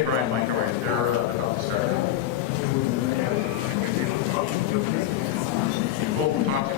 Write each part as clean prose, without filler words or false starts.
Hey, Brian, Mike, how are you? They're about to start. We'll talk.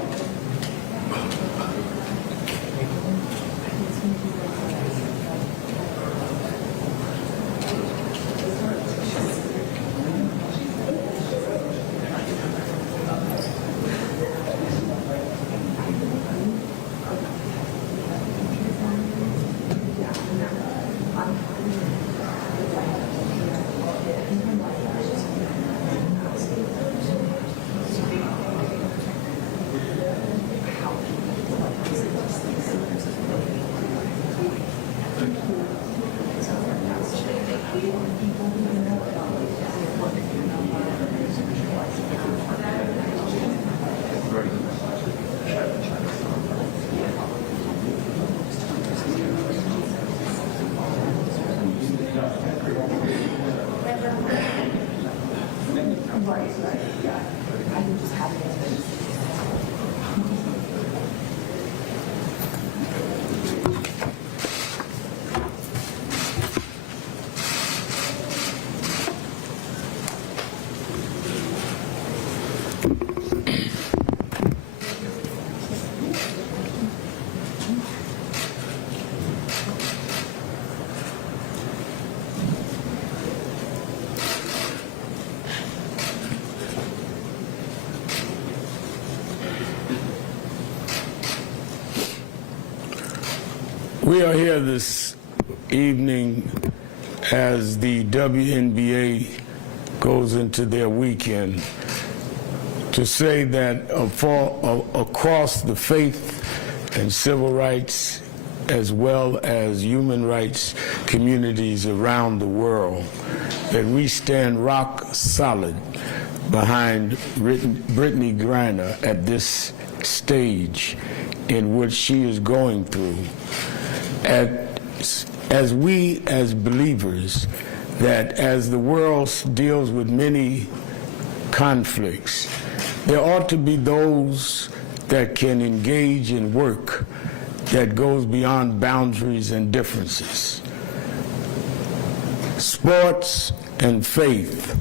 We are here this evening as the WNBA goes into their weekend to say that across the faith and civil rights as well as human rights communities around the world, that we stand rock solid behind Brittney Griner at this stage in which she is going through. As we as believers, that as the world deals with many conflicts, there ought to be those that can engage in work that goes beyond boundaries and differences. Sports and faith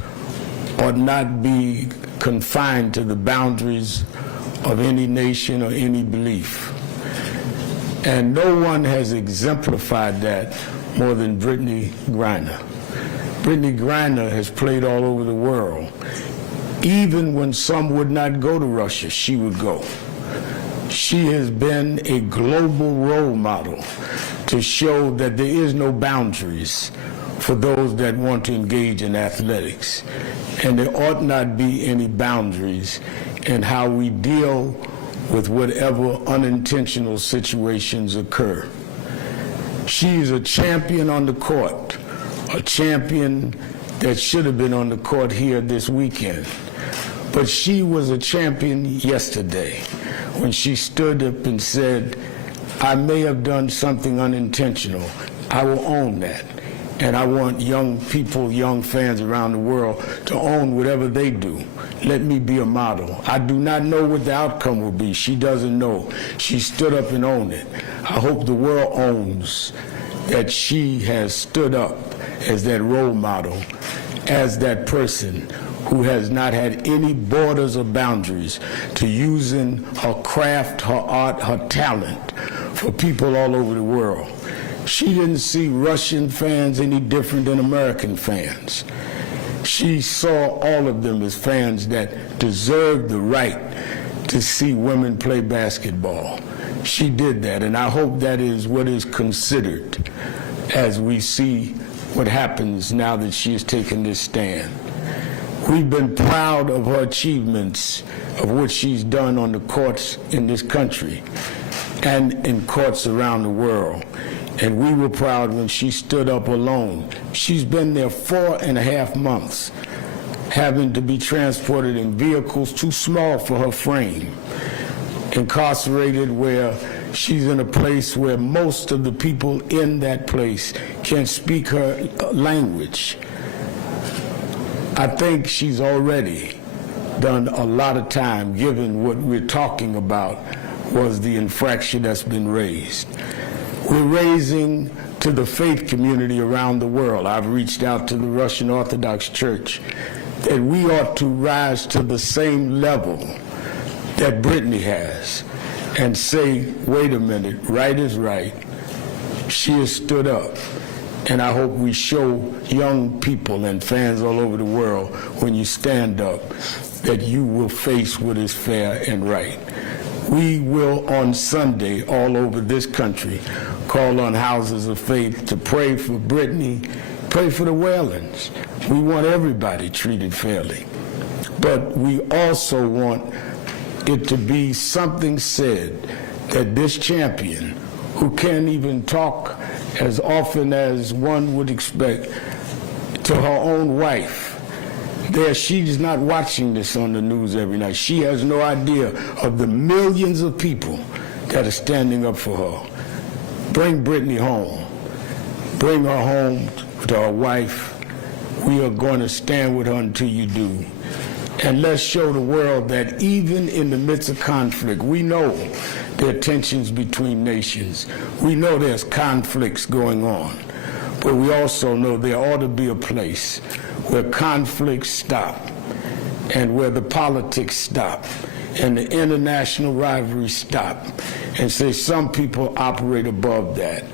ought not be confined to the boundaries of any nation or any belief. And no one has exemplified that more than Brittney Griner. Brittney Griner has played all over the world. Even when some would not go to Russia, she would go. She has been a global role model to show that there is no boundaries for those that want to engage in athletics. And there ought not be any boundaries in how we deal with whatever unintentional situations occur. She is a champion on the court, a champion that should have been on the court here this weekend. But she was a champion yesterday when she stood up and said, I may have done something unintentional. I will own that. And I want young people, young fans around the world to own whatever they do. Let me be a model. I do not know what the outcome will be. She doesn't know. She stood up and owned it. I hope the world owns that she has stood up as that role model, as that person who has not had any borders or boundaries to using her craft, her art, her talent for people all over the world. She didn't see Russian fans any different than American fans. She saw all of them as fans that deserved the right to see women play basketball. She did that, and I hope that is what is considered as we see what happens now that she has taken this stand. We've been proud of her achievements, of what she's done on the courts in this country and in courts around the world. And we were proud when she stood up alone. She's been there 4.5 months, having to be transported in vehicles too small for her frame, incarcerated where she's in a place where most of the people in that place can't speak her language. I think she's already done a lot of time, given what we're talking about was the infraction that's been raised. We're raising to the faith community around the world. I've reached out to the Russian Orthodox Church that we ought to rise to the same level that Brittney has and say, wait a minute, right is right. She has stood up. And I hope we show young people and fans all over the world, when you stand up, that you will face what is fair and right. We will on Sunday all over this country call on houses of faith to pray for Brittney, pray for the Whalens. We want everybody treated fairly. But we also want it to be something said that this champion, who can't even talk as often as one would expect, to her own wife, she's not watching this on the news every night. She has no idea of the millions of people that are standing up for her. Bring Brittney home. Bring her home to her wife. We are going to stand with her until you do. And let's show the world that even in the midst of conflict, we know there are tensions between nations. We know there's conflicts going on. But we also know there ought to be a place where conflicts stop and where the politics stop and the international rivalries stop, and say some people operate above that.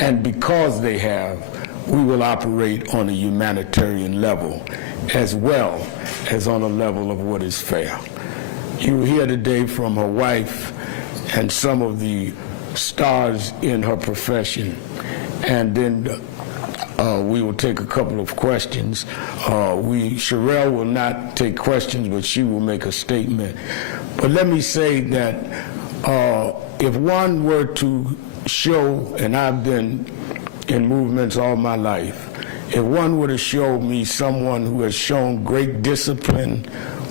And because they have, we will operate on a humanitarian level as well as on a level of what is fair. You hear today from her wife and some of the stars in her profession, and then we will take a couple of questions. Sherelle will not take questions, but she will make a statement. But let me say that if one were to show, and I've been in movements all my life, if one were to show me someone who has shown great discipline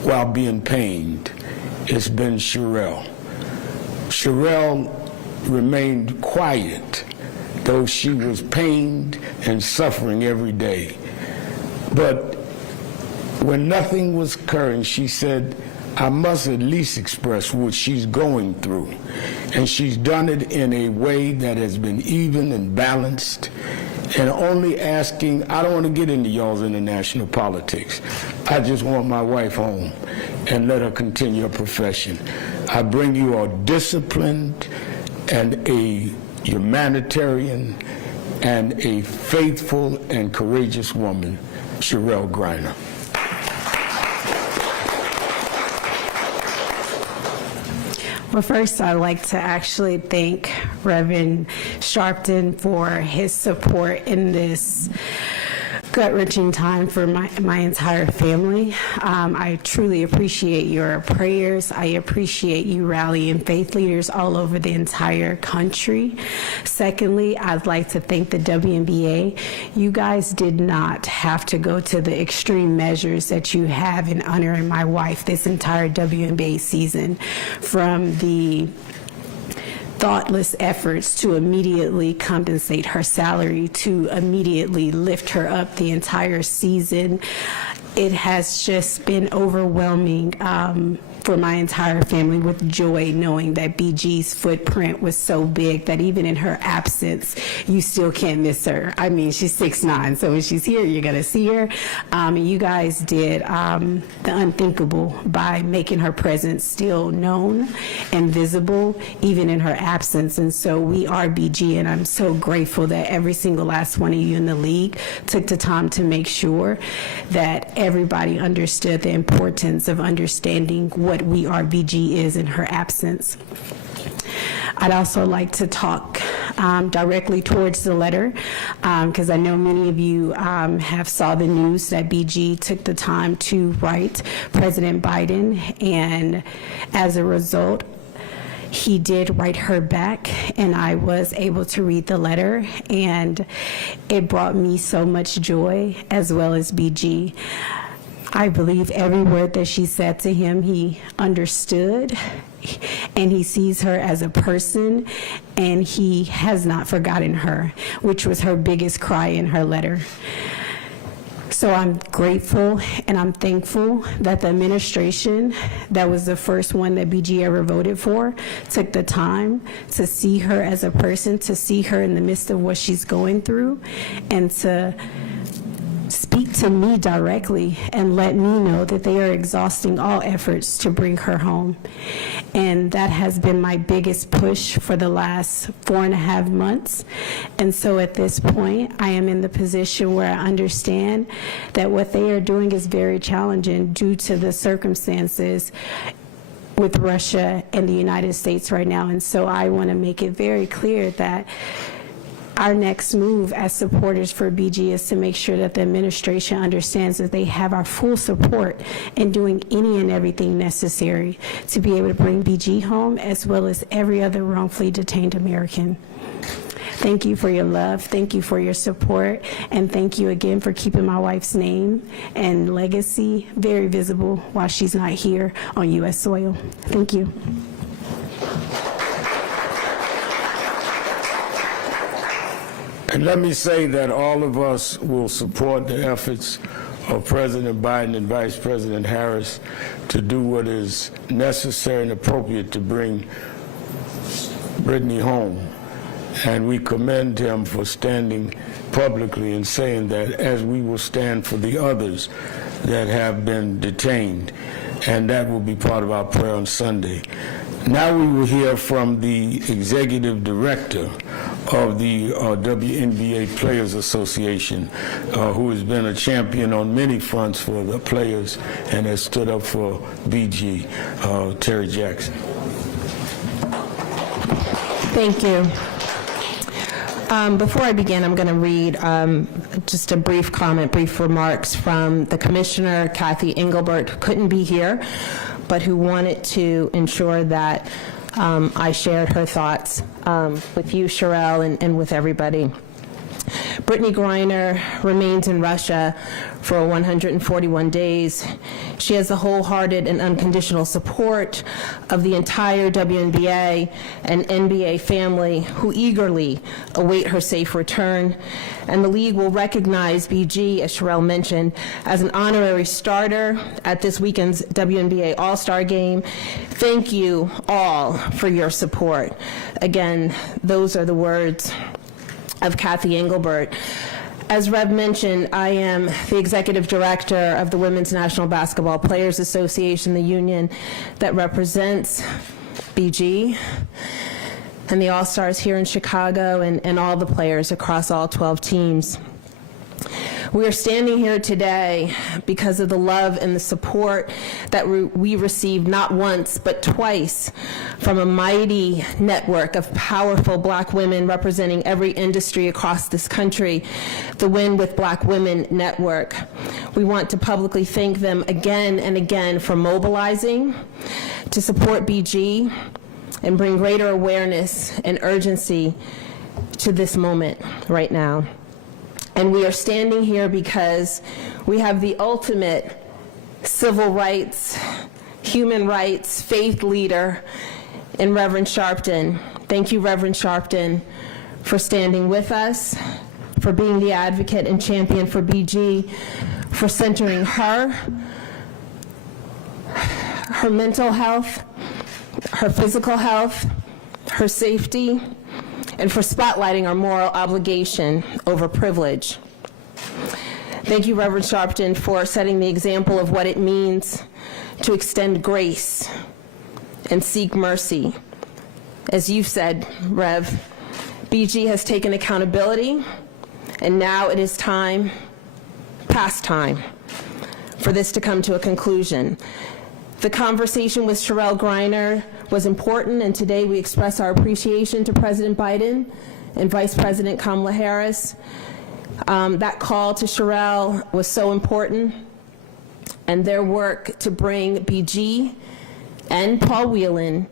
while being pained, it's been Sherelle. Sherelle remained quiet, though she was pained and suffering every day. But when nothing was occurring, she said, I must at least express what she's going through. And she's done it in a way that has been even and balanced, and only asking, I don't want to get into y'all's international politics. I just want my wife home and let her continue her profession. I bring you a disciplined and a humanitarian and a faithful and courageous woman, Sherelle Griner. Well, first, I'd like to actually thank Reverend Sharpton for his support in this gut-wrenching time for my entire family. I truly appreciate your prayers. I appreciate you rallying faith leaders all over the entire country. Secondly, I'd like to thank the WNBA. You guys did not have to go to the extreme measures that you have in honoring my wife this entire WNBA season, from the thoughtless efforts to immediately compensate her salary, to immediately lift her up the entire season. It has just been overwhelming for my entire family, with joy, knowing that BG's footprint was so big that even in her absence, you still can't miss her. I mean, she's 6'9", so when she's here, you're gonna see her. And you guys did the unthinkable by making her presence still known and visible, even in her absence. And so we are BG, and I'm so grateful that every single last one of you in the league took the time to make sure that everybody understood the importance of understanding what We Are BG is in her absence. I'd also like to talk directly towards the letter, because I know many of you have saw the news that BG took the time to write President Biden, and as a result, he did write her back, and I was able to read the letter, and it brought me so much joy, as well as BG. I believe every word that she said to him, he understood, and he sees her as a person, and he has not forgotten her, which was her biggest cry in her letter. So I'm grateful and I'm thankful that the administration, that was the first one that BG ever voted for, took the time to see her as a person, to see her in the midst of what she's going through, and to speak to me directly and let me know that they are exhausting all efforts to bring her home. And that has been my biggest push for the last 4.5 months. And so at this point, I am in the position where I understand that what they are doing is very challenging due to the circumstances with Russia and the United States right now. And so I want to make it very clear that our next move as supporters for BG is to make sure that the administration understands that they have our full support in doing any and everything necessary to be able to bring BG home, as well as every other wrongfully detained American. Thank you for your love, thank you for your support, and thank you again for keeping my wife's name and legacy very visible while she's not here on U.S. soil. Thank you. And let me say that all of us will support the efforts of President Biden and Vice President Harris to do what is necessary and appropriate to bring Brittney home. And we commend him for standing publicly and saying that, as we will stand for the others that have been detained. And that will be part of our prayer on Sunday. Now we will hear from the executive director of the WNBA Players Association, who has been a champion on many fronts for the players and has stood up for BG, Terry Jackson. Thank you. Before I begin, I'm going to read just a brief comment, brief remarks from the Commissioner, Kathy Engelbert, who couldn't be here, but who wanted to ensure that I shared her thoughts with you, Sherelle, and with everybody. Brittney Griner remains in Russia for 141 days. She has the wholehearted and unconditional support of the entire WNBA and NBA family, who eagerly await her safe return. And the league will recognize BG, as Sherelle mentioned, as an honorary starter at this weekend's WNBA All-Star Game. Thank you all for your support. Again, those are the words of Kathy Engelbert. As Rev mentioned, I am the executive director of the Women's National Basketball Players Association, the union that represents BG and the All-Stars here in Chicago and all the players across all 12 teams. We are standing here today because of the love and the support that we received not once but twice from a mighty network of powerful Black women representing every industry across this country, the Win with Black Women Network. We want to publicly thank them again and again for mobilizing to support BG and bring greater awareness and urgency to this moment right now. And we are standing here because we have the ultimate civil rights, human rights, faith leader in Reverend Sharpton. Thank you, Reverend Sharpton, for standing with us, for being the advocate and champion for BG, for centering her mental health, her physical health, her safety, and for spotlighting our moral obligation over privilege. Thank you, Reverend Sharpton, for setting the example of what it means to extend grace and seek mercy. As you've said, Rev, BG has taken accountability, and now it is time, past time, for this to come to a conclusion. The conversation with Sherelle Griner was important, and today we express our appreciation to President Biden and Vice President Kamala Harris. That call to Sherelle was so important, and their work to bring BG and Paul Whelan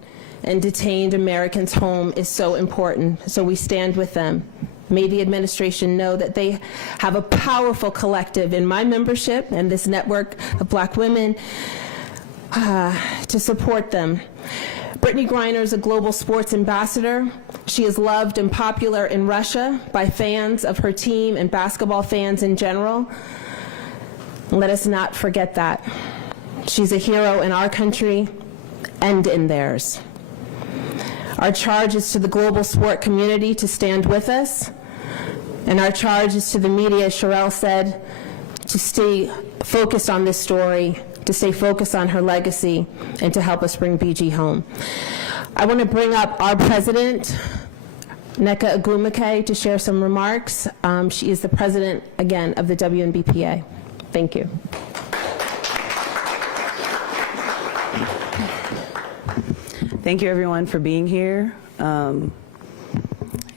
and detained Americans home is so important, so we stand with them. May the administration know that they have a powerful collective in my membership and this network of Black women to support them. Brittney Griner is a global sports ambassador. She is loved and popular in Russia by fans of her team and basketball fans in general. Let us not forget that. She's a hero in our country and in theirs. Our charge is to the global sport community to stand with us, and our charge is to the media, as Sherelle said, to stay focused on this story, to stay focused on her legacy, and to help us bring BG home. I want to bring up our president, Nneka Agumake, to share some remarks. She is the president, again, of the WNBPA. Thank you. Thank you, everyone, for being here.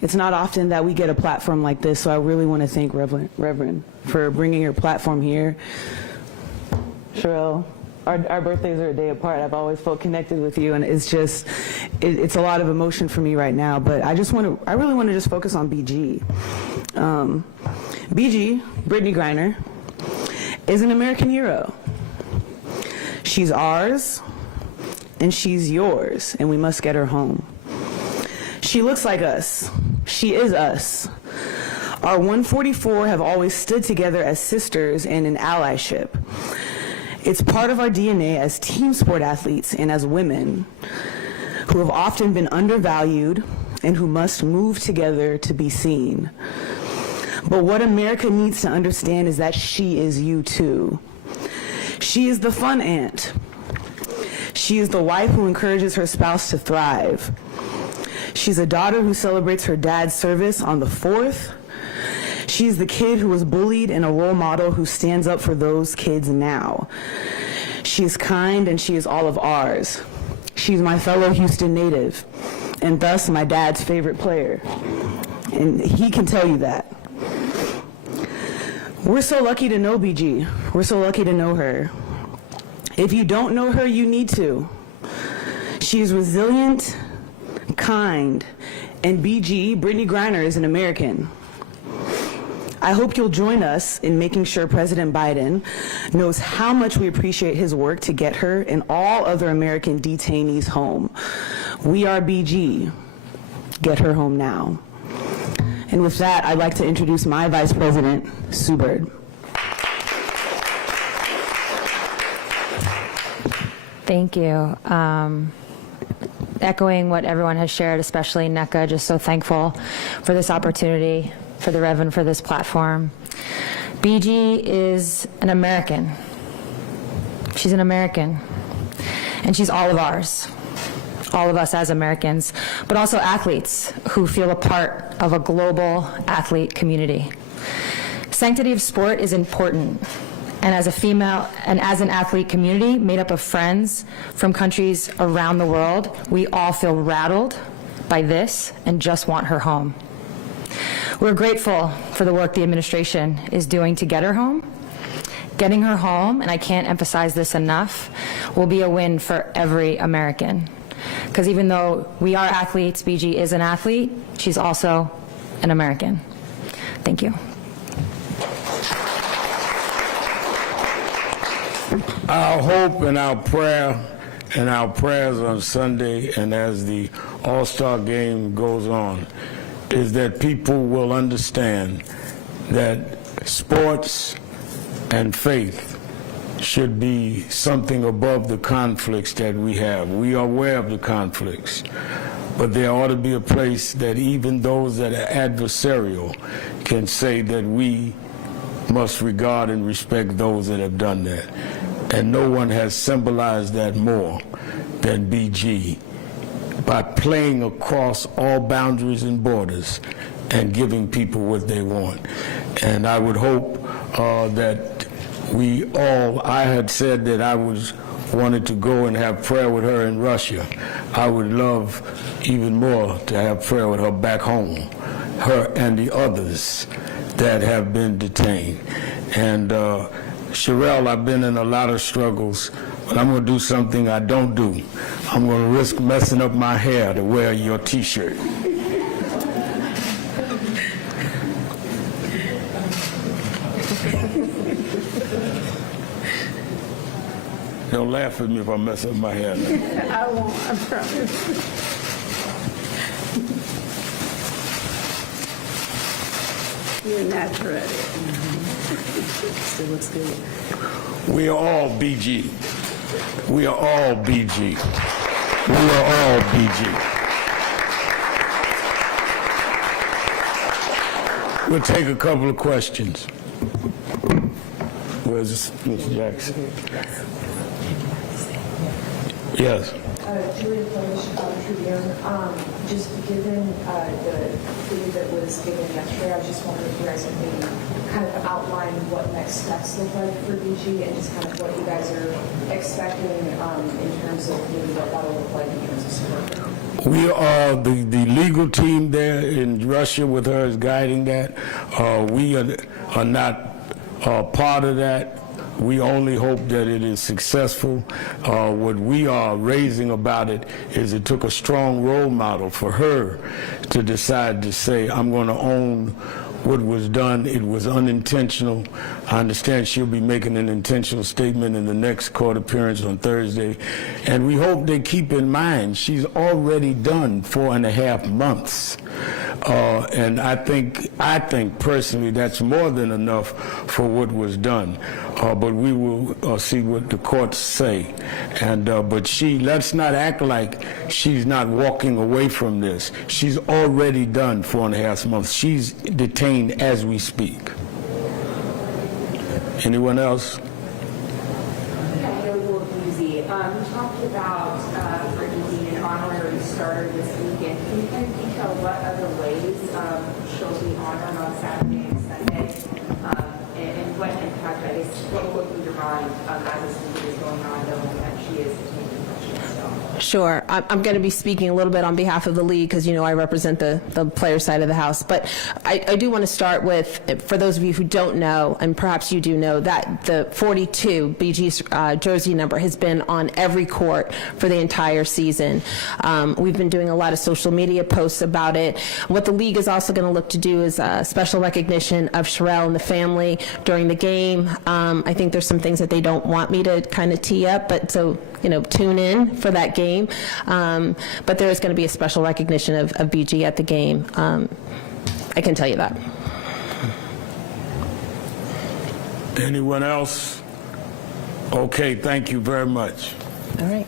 It's not often that we get a platform like this, so I really want to thank Reverend for bringing your platform here. Sherelle, our birthdays are a day apart. I've always felt connected with you, and it's just, it's a lot of emotion for me right now, but I really want to just focus on BG. BG, Brittney Griner, is an American hero. She's ours, and she's yours, and we must get her home. She looks like us. She is us. Our 144 have always stood together as sisters and in allyship. It's part of our DNA as team sport athletes and as women who have often been undervalued and who must move together to be seen. But what America needs to understand is that she is you too. She is the fun aunt. She is the wife who encourages her spouse to thrive. She's a daughter who celebrates her dad's service on the 4th. She's the kid who was bullied and a role model who stands up for those kids now. She is kind and she is all of ours. She's my fellow Houston native and thus my dad's favorite player. And he can tell you that. We're so lucky to know BG. We're so lucky to know her. If you don't know her, you need to. She's resilient, kind, and BG, Brittney Griner, is an American. I hope you'll join us in making sure President Biden knows how much we appreciate his work to get her and all other American detainees home. We are BG. Get her home now. And with that, I'd like to introduce my Vice President, Sue Bird. Thank you. Echoing what everyone has shared, especially Nneka, just so thankful for this opportunity, for the Reverend, for this platform. BG is an American. She's an American, and she's all of ours, all of us as Americans, but also athletes who feel a part of a global athlete community. Sanctity of sport is important. And as a female and as an athlete community made up of friends from countries around the world, we all feel rattled by this and just want her home. We're grateful for the work the administration is doing to get her home. Getting her home, and I can't emphasize this enough, will be a win for every American. Because even though we are athletes, BG is an athlete, she's also an American. Thank you. Our hope and our prayer and our prayers on Sunday and as the All-Star game goes on is that people will understand that sports and faith should be something above the conflicts that we have. We are aware of the conflicts, but there ought to be a place that even those that are adversarial can say that we must regard and respect those that have done that. And no one has symbolized that more than BG by playing across all boundaries and borders and giving people what they want. And I would hope that we all, I had said that I wanted to go and have prayer with her in Russia. I would love even more to have prayer with her back home, her and the others that have been detained. And Sherelle, I've been in a lot of struggles, but I'm going to do something I don't do. I'm going to risk messing up my hair to wear your T-shirt. Don't laugh at me if I mess up my hair. I won't, I promise. You're natural at it. Yes, it looks good. We are all BG. We are all BG. We are all BG. We'll take a couple of questions. Where's Mr. Jackson? Yes. Julia Polish, Tribune. Just given the plea that was given yesterday, I was just wondering if you guys could maybe kind of outline what next steps look like for BG and just kind of what you guys are expecting in terms of maybe what that'll look like in terms of support. We are the legal team there in Russia with her is guiding that. We are not part of that. We only hope that it is successful. What we are raising about it is it took a strong role model for her to decide to say, I'm going to own what was done. It was unintentional. I understand she'll be making an intentional statement in the next court appearance on Thursday. And we hope they keep in mind she's already done 4.5 months. And I think personally that's more than enough for what was done. But we will see what the courts say. And but let's not act like she's not walking away from this. She's already done 4.5 months. She's detained as we speak. Anyone else? You talked about Brittney being an honorary starter this weekend. Can you kind of detail what other ways she'll be honored on Saturday and Sunday? And what impact, I guess, what will go through your mind as this weekend is going on, knowing that she is taking questions still? Sure. I'm going to be speaking a little bit on behalf of the league because, you know, I represent the player side of the house. But I do want to start with, for those of you who don't know, and perhaps you do know, that the 42 BG's jersey number has been on every court for the entire season. We've been doing a lot of social media posts about it. What the league is also going to look to do is special recognition of Sherelle and the family during the game. I think there's some things that they don't want me to kind of tee up, but so, you know, tune in for that game. But there is going to be a special recognition of BG at the game. I can tell you that. Anyone else? Okay, thank you very much. All right.